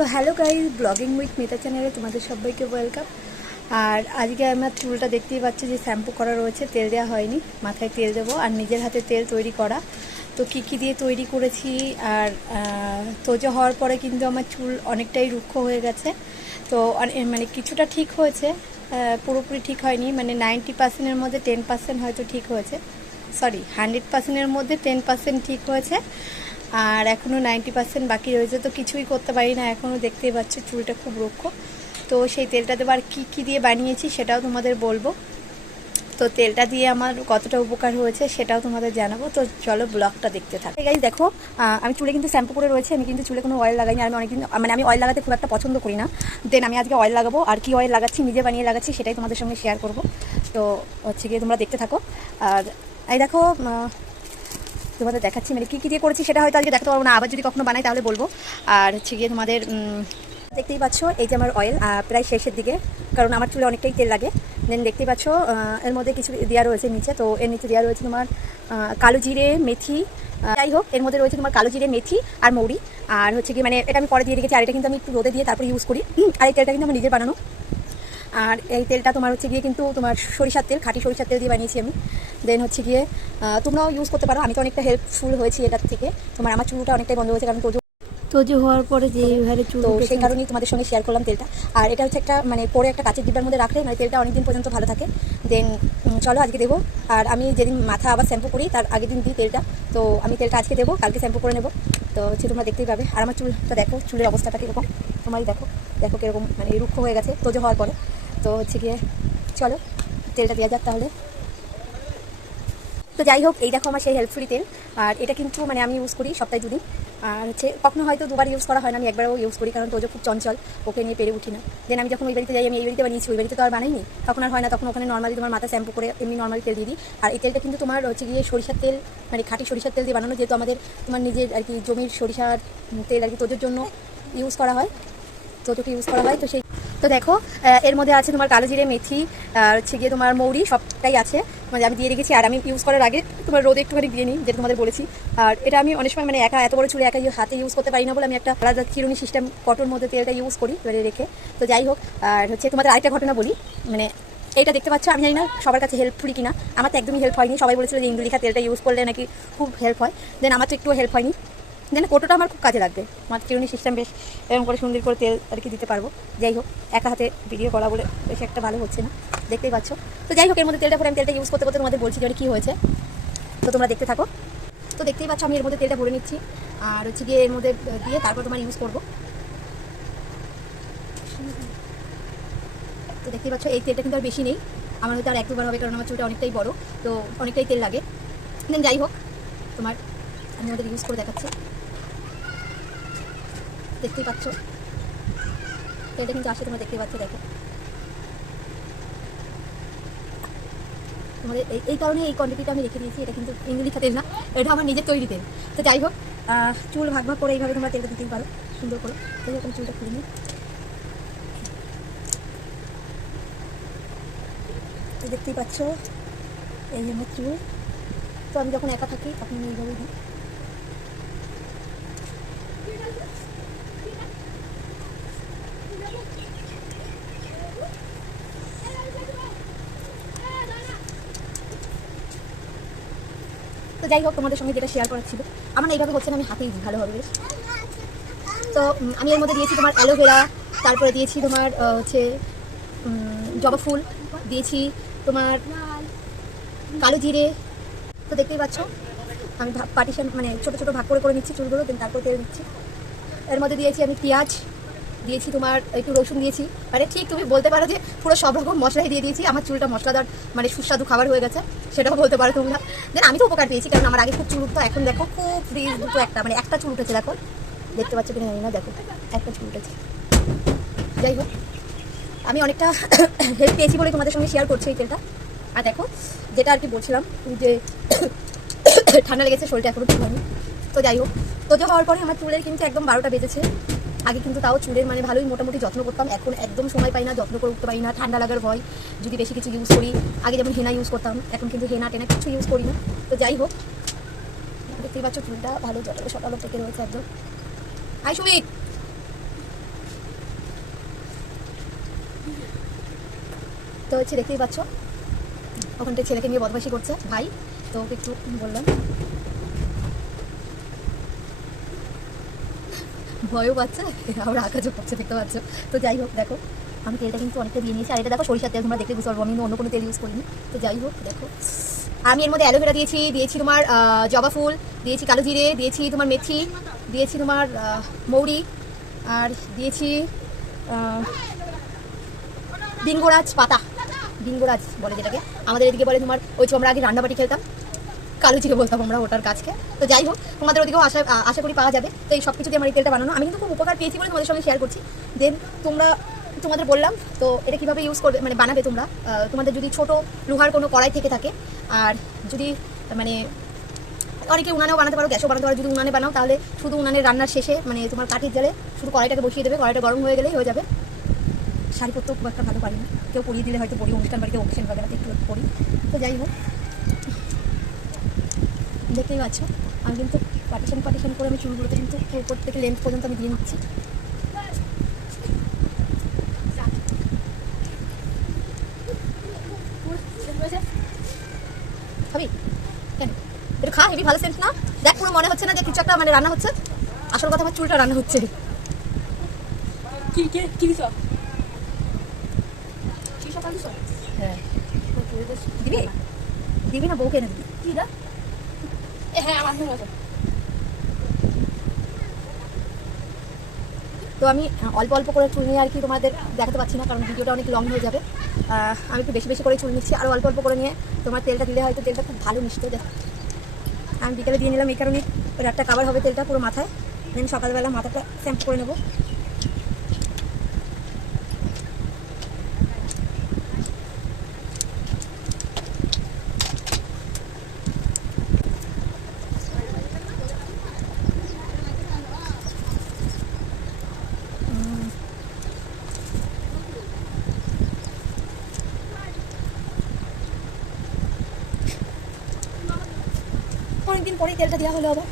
তো hello guys blogging with Mita চ্যানেলে তোমাদের সবাইকে ওয়েলকাম। আর আজকে আমার চুলটা দেখতেই পাচ্ছি যে শ্যাম্পু করা রয়েছে, তেল দেওয়া হয়নি, মাথায় তেল দেবো। আর নিজের হাতে তেল তৈরি করা। তো কী কী দিয়ে তৈরি করেছি, আর তোজো হওয়ার পরে কিন্তু আমার চুল অনেকটাই রুক্ষ হয়ে গেছে। তো মানে কিছুটা ঠিক হয়েছে পুরোপুরি ঠিক হয়নি। মানে নাইনটি পার্সেন্টের মধ্যে টেন পার্সেন্ট হয়তো ঠিক হয়েছে। সরি, হান্ড্রেড পার্সেন্টের মধ্যে টেন পার্সেন্ট ঠিক হয়েছে। আর এখনও নাইনটি পার্সেন্ট বাকি রয়েছে, তো কিছুই করতে পারি না। এখনও দেখতেই পাচ্ছ চুলটা খুব রুক্ষ। তো সেই তেলটা দেবো, আর কী কী দিয়ে বানিয়েছি সেটাও তোমাদের বলব। তো তেলটা দিয়ে আমার কতটা উপকার হয়েছে সেটাও তোমাদের জানাব। তো চলো ব্লগটা দেখতে থাকো। গাইজ দেখো আমি চুলে কিন্তু শ্যাম্পু করে রয়েছে, আমি কিন্তু চুলে কোনো অয়েল লাগাইনি আমি অনেকদিন মানে আমি অয়েল লাগাতে খুব একটা পছন্দ করি না। দেন আমি আজকে অয়েল লাগাবো, আর কি অয়েল লাগাচ্ছি, নিজে বানিয়ে লাগাচ্ছি সেটাই তোমাদের সঙ্গে শেয়ার করব। তো হচ্ছে গিয়ে তোমরা দেখতে থাকো। আর, এই দেখো তোমাদের দেখাচ্ছি মানে কী কী দিয়ে করেছি সেটা হয়তো আজকে দেখাতে পারব না, আবার যদি কখনো বানাই তাহলে বলব। আর হচ্ছে গিয়ে তোমাদের দেখতেই পাচ্ছ এই যে আমার অয়েল প্রায় শেষের দিকে, কারণ আমার চুলে অনেকটাই তেল লাগে। দেন দেখতেই পাচ্ছ এর মধ্যে কিছু দেওয়া রয়েছে নিচে, তো এর নিচে দেওয়া রয়েছে তোমার কালো জিরে, মেথি যাই হোক, এর মধ্যে রয়েছে তোমার কালো জিরে, মেথি আর মৌরি। আর হচ্ছে কি মানে এটা আমি পরে দিয়ে রেখেছি, আর এটা কিন্তু আমি একটু রোদে দিয়ে তারপর ইউজ করি। আর এই তেলটা কিন্তু আমার নিজের বানানো। আর এই তেলটা তোমার হচ্ছে গিয়ে কিন্তু তোমার সরিষার তেল খাঁটি সরিষার তেল দিয়ে বানিয়েছি আমি। দেন হচ্ছে গিয়ে তোমরাও ইউজ করতে পারো। আমি তো অনেকটা হেল্পফুল হয়েছি এটার থেকে। তোমার আমার চুলটা অনেকটাই বন্ধ হয়েছে কারণ তোজো তোজো হওয়ার পরে যে এভাবে চুল তো সেই কারণেই তোমাদের সঙ্গে শেয়ার করলাম তেলটা। আর এটা হচ্ছে একটা মানে পরে একটা কাঁচের ডিব্বার মধ্যে রাখলে মানে তেলটা অনেকদিন পর্যন্ত ভালো থাকে। দেন চলো আজকে দেবো। আর আমি যেদিন মাথা আবার শ্যাম্পু করি তার আগের দিন দিই তেলটা। তো আমি তেলটা আজকে দেবো কালকে শ্যাম্পু করে নেব। তো হচ্ছে তোমরা দেখতেই পাবে। আর আমার চুলটা দেখো চুলের অবস্থাটা কীরকম। তোমারই দেখো দেখো কীরকম মানে রুক্ষ হয়ে গেছে তোজো হওয়ার পরে। তো হচ্ছে গিয়ে, চলো, তেলটা দেওয়া যাক তাহলে। তো যাই হোক, এই দেখো আমার সেই হেল্পফুলি তেল। আর এটা কিন্তু মানে আমি ইউজ করি সপ্তাহে দুদিন। আর হচ্ছে, কখনো হয়তো দুবার ইউজ করা হয় না, আমি একবারও ইউজ করি, কারণ তোজো খুব চঞ্চল, ওকে নিয়ে পেরে উঠি না। দেন আমি যখন ওই বাড়িতে যাই, আমি এই বাড়িতে বানিয়েছি, ওই বাড়িতে তো আর বানাইনি তখন আর হয় না, তখন ওখানে নর্মালি তোমার মাথা শ্যাম্পু করে এমনি নর্মালি তেল দিয়ে দিই। আর এই তেলটা কিন্তু তোমার হচ্ছে গিয়ে সরিষার তেল মানে খাঁটি সরিষার তেল দিয়ে বানানো, যেহেতু আমাদের তোমার নিজের আর কি জমির সরিষার তেল আর কি তোজোর জন্য ইউজ করা হয় তোজোকে ইউজ করা হয়, তো সেই তো দেখো এর মধ্যে আছে তোমার কালো জিরে, মেথি, আর হচ্ছে গিয়ে তোমার মৌরি, সবটাই আছে। মানে আমি দিয়ে রেখেছি, আর আমি ইউজ করার আগে তোমার রোদে একটুখানি দিয়ে নিই, যেটা তোমাদের বলেছি। আর এটা আমি অনেক সময় মানে একা, এত বড় চুলে একা হাতে ইউজ করতে পারি না বলে আমি একটা আলাদা চিরুনি সিস্টেম কটন মধ্যে তেলটা ইউজ করি, এবারে রেখে। তো যাই হোক, আর হচ্ছে তোমাদের আরেকটা ঘটনা বলি। মানে এটা দেখতে পাচ্ছ, আমি জানি না সবার কাছে হেল্পফুলি কিনা। আমার তো একদমই হেল্প হয়নি। সবাই বলেছিল যে ইন্দুলিখা তেলটা ইউজ করলে নাকি খুব হেল্প হয়। দেন আমার তো একটু হেল্প হয়নি। দেন কোটোটা আমার খুব কাজে লাগবে। আমার চিরুনি সিস্টেম বেশ এরকম করে সুন্দর করে তেল আর কি দিতে পারব। যাই হোক, একা হাতে ভিডিও করা বলে বেশ একটা ভালো হচ্ছে না। দেখতেই পাচ্ছ। তো যাই হোক, এর মধ্যে তেলটা পরে আমি তেলটা ইউজ করতে করতে তোমাদের বলছি যে কী হয়েছে। তো তোমরা দেখতে থাকো। তো দেখতেই পাচ্ছ, আমি এর মধ্যে তেলটা ভরে নিচ্ছি। আর হচ্ছে গিয়ে এর মধ্যে দিয়ে তারপর তোমার ইউজ করব। তো দেখতেই পাচ্ছ, এই তেলটা কিন্তু আর বেশি নেই। আমার হয়তো আর এক দুবার হবে, কারণ আমার চুলটা অনেকটাই বড়। তো অনেকটাই তেল লাগে। দেন যাই হোক, তোমার আমি ওদের ইউজ করে দেখাচ্ছি। দেখতেই পাচ্ছ। এটা কিন্তু আসে, তোমরা দেখতেই পাচ্ছ, দেখো। তোমাদের এই এই কারণে এই কোয়ান্টিটিটা আমি রেখে দিয়েছি, এটা কিন্তু ইংলিশ তেল না, এটা আমার নিজের তৈরি তেল তো যাই হোক চুল ভাগ ভাগ করে এইভাবে তোমরা তেলটা দিতেই পারো, সুন্দর করে। তাই আমি চুলটা খুলে নিই। দেখতেই পাচ্ছ, এই আমার চুল। তো আমি যখন একা থাকি, তখন এইভাবেই দিই। যাই হোক, তোমাদের সঙ্গে যেটা শেয়ার করার ছিল, আমার এইভাবে হচ্ছে না, আমি হাতেই ভালোভাবে, বেশ? তো আমি এর মধ্যে দিয়েছি তোমার অ্যালোভেরা তারপরে দিয়েছি তোমার হচ্ছে জবা ফুল, দিয়েছি তোমার কালো জিরে, তো দেখতেই পাচ্ছ, আমি পার্টিশন মানে ছোটো ছোটো ভাগ করে করে নিচ্ছি, চুলগুলো তারপর তেল দিচ্ছি এর মধ্যে দিয়েছি আমি পেঁয়াজ দিয়েছি, তোমার একটু রসুন দিয়েছি। মানে ঠিক তুমি বলতে পারো যে পুরো সব রকম মশলাই দিয়ে দিয়েছি, আমার চুলটা মশলাদার মানে সুস্বাদু খাবার হয়ে গেছে, সেটাও বলতে পারো তোমরা দেন আমি তো উপকার পেয়েছি, কারণ আমার আগে খুব চুল উঠতো, এখন দেখো খুব ফ্রিজ দুটো একটা মানে একটা চুল উঠেছে, দেখো। দেখতে পাচ্ছ কিনা জানি না, দেখো, একটা চুল উঠেছে। যাই হোক, আমি অনেকটা হেল্প পেয়েছি বলে তোমাদের সঙ্গে শেয়ার করছি এই তেলটা। আর দেখো, যেটা আর কি বলছিলাম যে ঠান্ডা লেগেছে, শরীরটা এখনও ঠিক হয়নি। তো যাই হোক তোজো হওয়ার পরে আমার চুলের কিন্তু একদম বারোটা বেজেছে। আগে কিন্তু তাও চুলের মানে ভালোই মোটামুটি যত্ন করতাম। এখন একদম সময় পাই না, যত্ন করে উঠতে পারি না, ঠান্ডা লাগার ভয়, যদি বেশি কিছু ইউজ করি। আগে যেমন হেনা ইউজ করতাম, এখন কিন্তু হেনা টেনা কিছু ইউজ করি না। তো যাই হোক, দেখতেই পাচ্ছ চুলটা ভালো যত্ন সকালও থেকে রয়েছে একদম। আই সুমিত! তো হচ্ছে দেখতেই পাচ্ছ ওখানটা ছেলেকে নিয়ে বদমাসি করছে, ভাই তো একটু বললাম। ভয়ও পাচ্ছে আবার আকাশও করছে দেখতে পাচ্ছ। তো যাই হোক দেখো আমি তেলটা কিন্তু অনেকটা দিয়ে নিয়েছি। আর এটা দেখো সরিষার তেল তোমরা দেখতে বুঝতে পারব আমি অন্য কোনো তেল ইউজ করিনি। তো যাই হোক দেখো। আমি এর মধ্যে অ্যালোভেরা দিয়েছি দিয়েছি তোমার জবা ফুল দিয়েছি কালো জিরে দিয়েছি তোমার মেথি দিয়েছি তোমার মৌরি আর দিয়েছি আহ, বিঙ্গরাজ পাতা। বিঙ্গরাজ বলে যেটাকে। আমাদের এদিকে বলে তোমার ওই যে আমরা আগে রান্নাবাটি খেলতাম কালো চিকে বলতাম আমরা ওটার কাজকে। তো যাই হোক, তোমাদের ওদিকেও আশা আশা করি পাওয়া যাবে। তো এই সব কিছু দিয়ে আমার এই তেলটা বানানো। আমি কিন্তু খুব উপকার পেয়েছি বলে তোমাদের সঙ্গে শেয়ার করছি। দেন তোমরা, তোমাদের বললাম, তো এটা কীভাবে ইউজ করবে মানে বানাবে তোমরা। তোমাদের যদি ছোট লোহার কোনো কড়াই থেকে থাকে, আর যদি মানে অনেকে উনানেও বানাতে পারো, গ্যাসও বানাতে পারো। যদি উনানে বানাও, তাহলে শুধু উনানের রান্নার শেষে মানে তোমার কাঠের জালে শুধু কড়াইটাকে বসিয়ে দেবে। কড়াইটা গরম হয়ে গেলেই হয়ে যাবে। শাড়ি পরতেও খুব একটা ভালো পারি না। কেউ পরিয়ে দিলে হয়তো পরি, অনুষ্ঠান বাড়িতে অনুষ্ঠান বাগেরাতে একটু পরি। তো যাই হোক। দেখতেই পাচ্ছ। আমি কিন্তু পার্টিশন পার্টিশন করে আমি চুলগুলোতে কিন্তু উপর থেকে লেন্থ পর্যন্ত আমি দিয়ে নিচ্ছি খাবি কেন? একটু খা হেবি ভালো সেন্ট না? দেখ পুরো মনে হচ্ছে না যে কিছু একটা মানে রান্না হচ্ছে। আসল কথা আমার চুলটা রান্না হচ্ছে। কি কি কি দিছ? হ্যাঁ। দিবি? দিবি না বউকে এনে দিবি। কি দা এ হ্যাঁ আমার হয়ে গেছে তো আমি অল্প অল্প করে চুল নিয়ে আর কি তোমাদের দেখাতে পাচ্ছি না, কারণ ভিডিওটা অনেক লং হয়ে যাবে। আমি একটু বেশি বেশি করে চুল নিচ্ছি, আর অল্প অল্প করে নিয়ে তোমার তেলটা দিলে হয়তো তেলটা খুব ভালো মিশতে, দেখ। আমি বিকেলে দিয়ে নিলাম, এই কারণে রাতটা কাবার হবে তেলটা পুরো মাথায়। আমি সকালবেলা মাথাটা শ্যাম্পু করে নেব অনেকদিন পরেই তেলটা দেওয়া হলো আবার।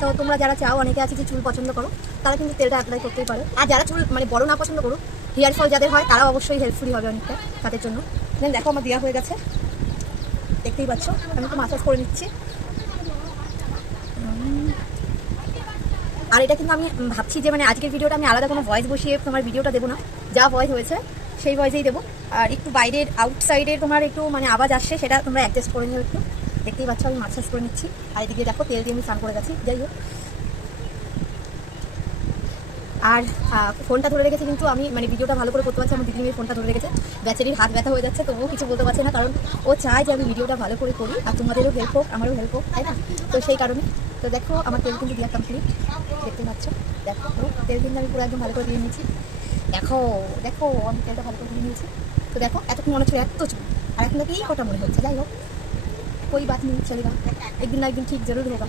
তো তোমরা যারা চাও, অনেকে আছে যে চুল পছন্দ করো, তারা কিন্তু তেলটা অ্যাপ্লাই করতেই পারো। আর যারা চুল মানে বড় না পছন্দ করো হেয়ার ফল যাদের হয় তারা অবশ্যই হেল্পফুলি হবে অনেকটা তাদের জন্য। দেন দেখো আমার দেওয়া হয়ে গেছে। দেখতেই পাচ্ছ, আমি তো মাসাজ করে নিচ্ছি। আর এটা কিন্তু আমি ভাবছি যে মানে আজকের ভিডিওটা আমি আলাদা কোনো ভয়েস বসিয়ে তোমার ভিডিওটা দেবো না। যা ভয়েস হয়েছে সেই ভয়েসেই দেবো। আর একটু বাইরের আউটসাইডের তোমার একটু মানে আওয়াজ আসছে, সেটা তোমরা অ্যাডজাস্ট করে নিও একটু। দেখতেই পাচ্ছ, আমি মাসাজ করে নিচ্ছি। আর এদিকে দেখো, তেল দিয়ে আমি স্নান করে গেছি। যাই হোক। আর ফোনটা ধরে রেখেছে কিন্তু আমি মানে ভিডিওটা ভালো করে করতে পারছি আমার দিদি ফোনটা ধরে রেখেছে। ব্যাচারির হাত ব্যথা হয়ে যাচ্ছে তবুও কিছু বলতে পারছে না, কারণ ও চায় যে আমি ভিডিওটা ভালো করে করি, আর তোমাদেরও হেল্প হোক, আমারও হেল্প হোক, তাই না? তো সেই কারণে, তো দেখো, আমার তেল কিন্তু দেওয়া কমপ্লিট দেখতে পাচ্ছ? দেখো, তেল কিন্তু আমি পুরো একদম ভালো করে দিয়ে নিয়েছি। দেখো দেখো আমি তেলটা ভালো করে দিয়ে নিয়েছি তো দেখো এতক্ষণ মনে হচ্ছে এত চুল আর এখন নাকি এই কটা মনে হচ্ছে যাই হোক कोई बात नहीं चलेगा एक दिन ना एक दिन ठीक जरूर होगा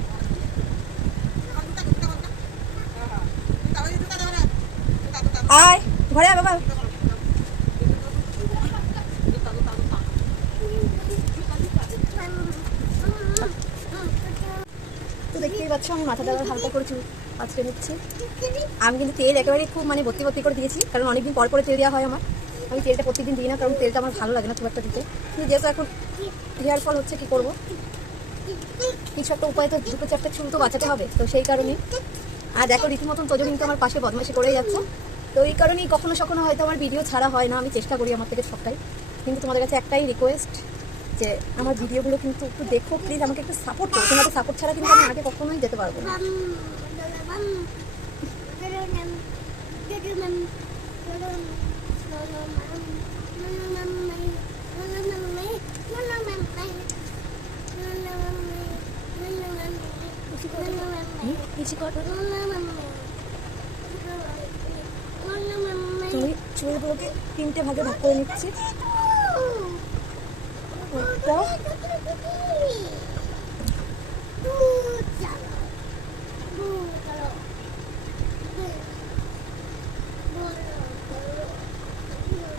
আয় ঘরে আয় বাবা তো দেখতেই পাচ্ছ আমি মাথাটা আবার হালকা করে চুল আঁচড়ে নিচ্ছি। আমি কিন্তু তেল একেবারে খুব মানে ভর্তি ভর্তি করে দিয়েছি, কারণ অনেকদিন পর পরে তেল দেওয়া হয় আমার। আমি তেলটা প্রত্যেকদিন দিই না, কারণ তেলটা আমার ভালো লাগে না খুব একটা দিতে। কিন্তু যেহেতু এখন হেয়ার ফল হচ্ছে কি করব? কিছু একটা উপায় তো দুটো চারটে চুল তো বাঁচাতে হবে, তো সেই কারণে। আর দেখো, রীতিমতন তোজো কিন্তু আমার পাশে বদমাশি করেই যাচ্ছে। তো এই কারণেই কখনো সখনো হয়তো আমার ভিডিও ছাড়া হয় না, আমি চেষ্টা করি আমার থেকে সবটাই। কিন্তু তোমাদের কাছে একটাই রিকোয়েস্ট যে আমার ভিডিওগুলো কিন্তু একটু দেখো প্লিজ আমাকে একটু সাপোর্ট করো। তোমাদের সাপোর্ট ছাড়া কিন্তু আমি আগে কখনোই যেতে পারব না। করো চুলগুলোকে তিনটে ভাগে ভাগ করে নিচ্ছি একটা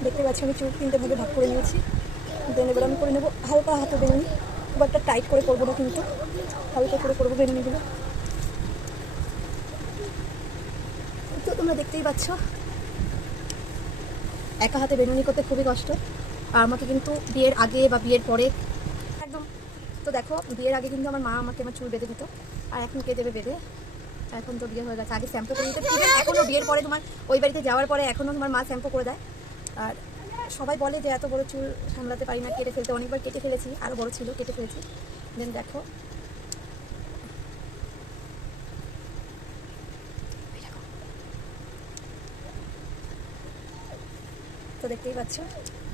দেখতে পাচ্ছি, আমি চুল তিনটে ভাগে ভাগ করে নিয়েছি। দেন এবার আমি করে নেব হালকা হাতে বেনুনি খুব একটা টাইট করে করব না কিন্তু। হালকা করে করব বেনুনিগুলো তো তোমরা দেখতেই পাচ্ছ, একা হাতে বেনুনি করতে খুবই কষ্ট। আর আমাকে কিন্তু বিয়ের আগে বা বিয়ের পরে একদম, তো দেখো, বিয়ের আগে কিন্তু আমার মা আমাকে আমার চুল বেঁধে দিত। আর এখন কে দেবে বেঁধে? এখন তো বিয়ে হয়ে গেছে। আগে শ্যাম্পু করে দিতে even এখনও বিয়ের পরে তোমার ওই বাড়িতে যাওয়ার পরে এখনও তোমার মা শ্যাম্পু করে দেয়। আর সবাই বলে যে এত বড় চুল সামলাতে পারি না, কেটে ফেলতে। অনেকবার কেটে ফেলেছি আরও বড় ছিল, কেটে ফেলেছি। দেন দেখো। তো দেখতেই পাচ্ছ।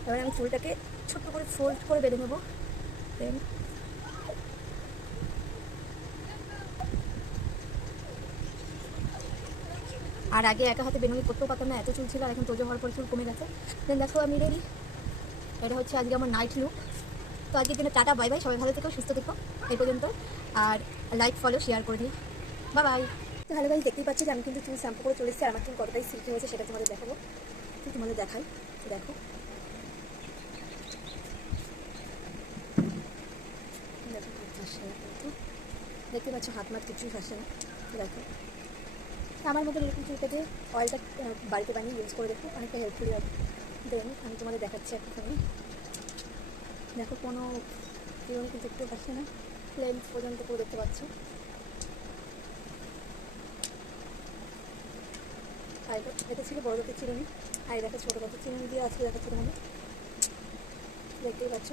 এবার আমি চুলটাকে ছোট্ট করে ফোল্ড করে বেঁধে নেব। দেন আর আগে একা হাতে বেনুনি করতেও পারতাম না, এত চুল ছিল এখন তোজো হওয়ার পর চুল কমে গেছে। দেন দেখো, আমি রেডি এটা হচ্ছে আজকে আমার নাইট লুক তো আজকের জন্য টাটা বাই বাই সবাই ভালো থেকো, সুস্থ থেকো, এই পর্যন্ত। আর লাইক ফলো শেয়ার করে দিও। বাই বাই তো হ্যালো ভাই দেখতেই পাচ্ছি যে আমি কিন্তু চুল শ্যাম্পু করে চলে এসেছি, আর আমার চুল কতটাই সিল্কি হয়েছে সেটা তোমাদের দেখাবো। তোমাদের দেখাই দেখো। দেখতে পাচ্ছ হাত মাত কিছুই আসে না দেখো। আমার মতো এরকম চুলটাকে অয়েলটা বাড়িতে বানিয়ে ইউজ করে দেখো। অনেকটা হেল্পফুল হবে দেন আমি তোমাদের দেখাচ্ছি একটুখানি দেখো, কোনো কিরম কিন্তু একটু আসছে না। লেন্থ পর্যন্ত পুরো দেখতে পাচ্ছ। আর এটা ছিল বড় জাতের চিরুনি। আর এটা ছোটো জাতের চিরুনি দিয়ে আজকে দেখাচ্ছি তোমাদের। দেখতেই পাচ্ছ।